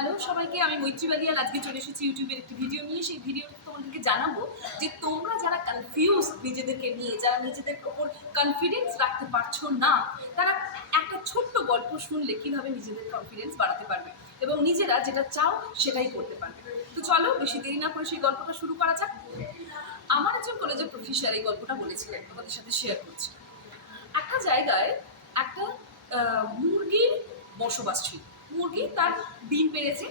Hello সবাইকে, আমি মৈত্রী বালিয়াল আজকে চলে এসেছি ইউটিউবের একটি ভিডিও নিয়ে। সেই ভিডিওতে তোমাদেরকে জানাবো যে তোমরা যারা কনফিউজ নিজেদেরকে নিয়ে, যারা নিজেদের ওপর কনফিডেন্স রাখতে পারছো না, তারা একটা ছোট্ট গল্প শুনলে কীভাবে নিজেদের কনফিডেন্স বাড়াতে পারবে এবং নিজেরা যেটা চাও সেটাই করতে পারবে। তো চলো বেশি দেরি না করে সেই গল্পটা শুরু করা যাক। আমার একজন কলেজের প্রফেসর এই গল্পটা বলেছিলেন, তোমাদের সাথে শেয়ার করছি। একটা জায়গায় একটা মুরগির বসবাস ছিল। মুরগি তার ডিম পেড়েছে,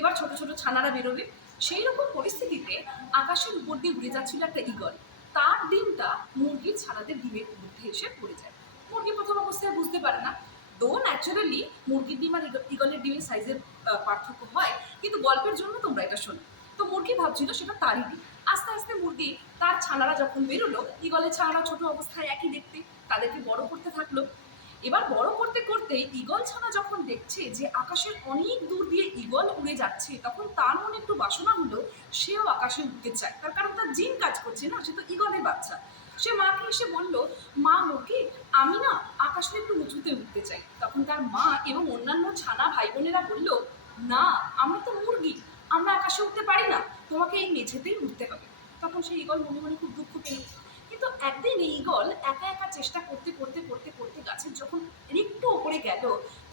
এবার ছোট ছোট ছানারা বেরোবে। সেই রকম পরিস্থিতিতে আকাশের উপর দিয়ে উড়ে যাচ্ছিল একটা ঈগল। তার ডিমটা মুরগির ছানাদের ডিমের মধ্যে এসে পড়ে যায়। মুরগি প্রথম অবস্থায় বুঝতে পারে না, তো ন্যাচারালি মুরগির ডিম আর ঈগলের ডিমের সাইজের পার্থক্য হয়, কিন্তু গল্পের জন্য তোমরা এটা শোনো। তো মুরগি ভাবছিল সেটা তারই ডিম। আস্তে আস্তে মুরগি তার ছানারা যখন বেরোলো, ঈগলের ছানারা ছোট অবস্থায় একই দেখতে, তাদেরকে বড় করতে থাকলো। এবার বড় করতে করতে ঈগল ছানা যখন দেখছে যে আকাশের অনেক দূর দিয়ে ঈগল উড়ে যাচ্ছে, তখন তার মনে একটু বাসনা হলো সেও আকাশে উঠতে চায়। তার কারণ তার জিন কাজ করছে না, সে তো ঈগলের বাচ্চা। সে মাকে এসে বলল, মা মুরগি, আমি না আকাশে একটু উঁচুতে উঠতে চাই। তখন তার মা এবং অন্যান্য ছানা ভাই বোনেরা বলল, না, আমরা তো মুরগি, আমরা আকাশে উঠতে পারি না, তোমাকে এই মেঝেতেই উঠতে হবে। তখন সেই ঈগল মনে মনে খুব দুঃখ পেল। কিন্তু একদিন এই ঈগল একা একা চেষ্টা করতে করতে করতে করতে গাছের যখন একটু ওপরে গেল,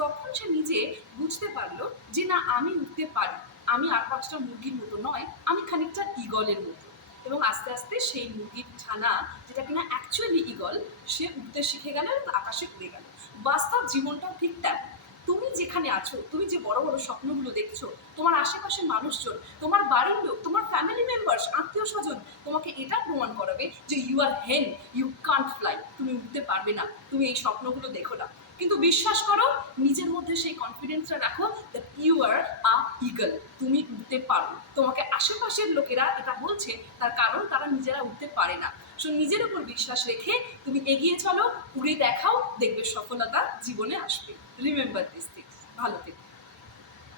তখন সে নিজে বুঝতে পারলো যে না, আমি উঠতে পারি, আমি আর পাঁচটা মুরগির মতো নয়, আমি খানিকটা ঈগলের মতো। এবং আস্তে আস্তে সেই মুরগির ছানা, যেটা কিনা অ্যাকচুয়ালি ঈগল, সে উঠতে শিখে গেল এবং আকাশে উড়ে গেল। বাস্তব জীবনটাও ঠিক তেমন। তুমি যেখানে আছো, তুমি যে বড় বড় স্বপ্নগুলো দেখছো, তোমার আশেপাশে মানুষজন, তোমার বাড়ির লোক, তোমার ফ্যামিলি মেম্বার্স, আত্মীয় স্বজন তোমাকে এটা প্রমাণ করাবে যে ইউ আর হেন, ইউ কান্ট ফ্লাই, তুমি উঠতে পারবে না, তুমি এই স্বপ্নগুলো দেখো না। কিন্তু বিশ্বাস করো, নিজের মধ্যে সেই কনফিডেন্সটা রাখো that you are a eagle, তুমি উঠতে পারো। তোমাকে আশেপাশের লোকেরা এটা বলছে তার কারণ তারা নিজেরা উঠতে পারে না। সো নিজের উপর বিশ্বাস রেখে তুমি এগিয়ে চলো, উড়ে দেখাও, দেখবে সফলতা জীবনে আসবে। Remember this things. ভালো থেকো।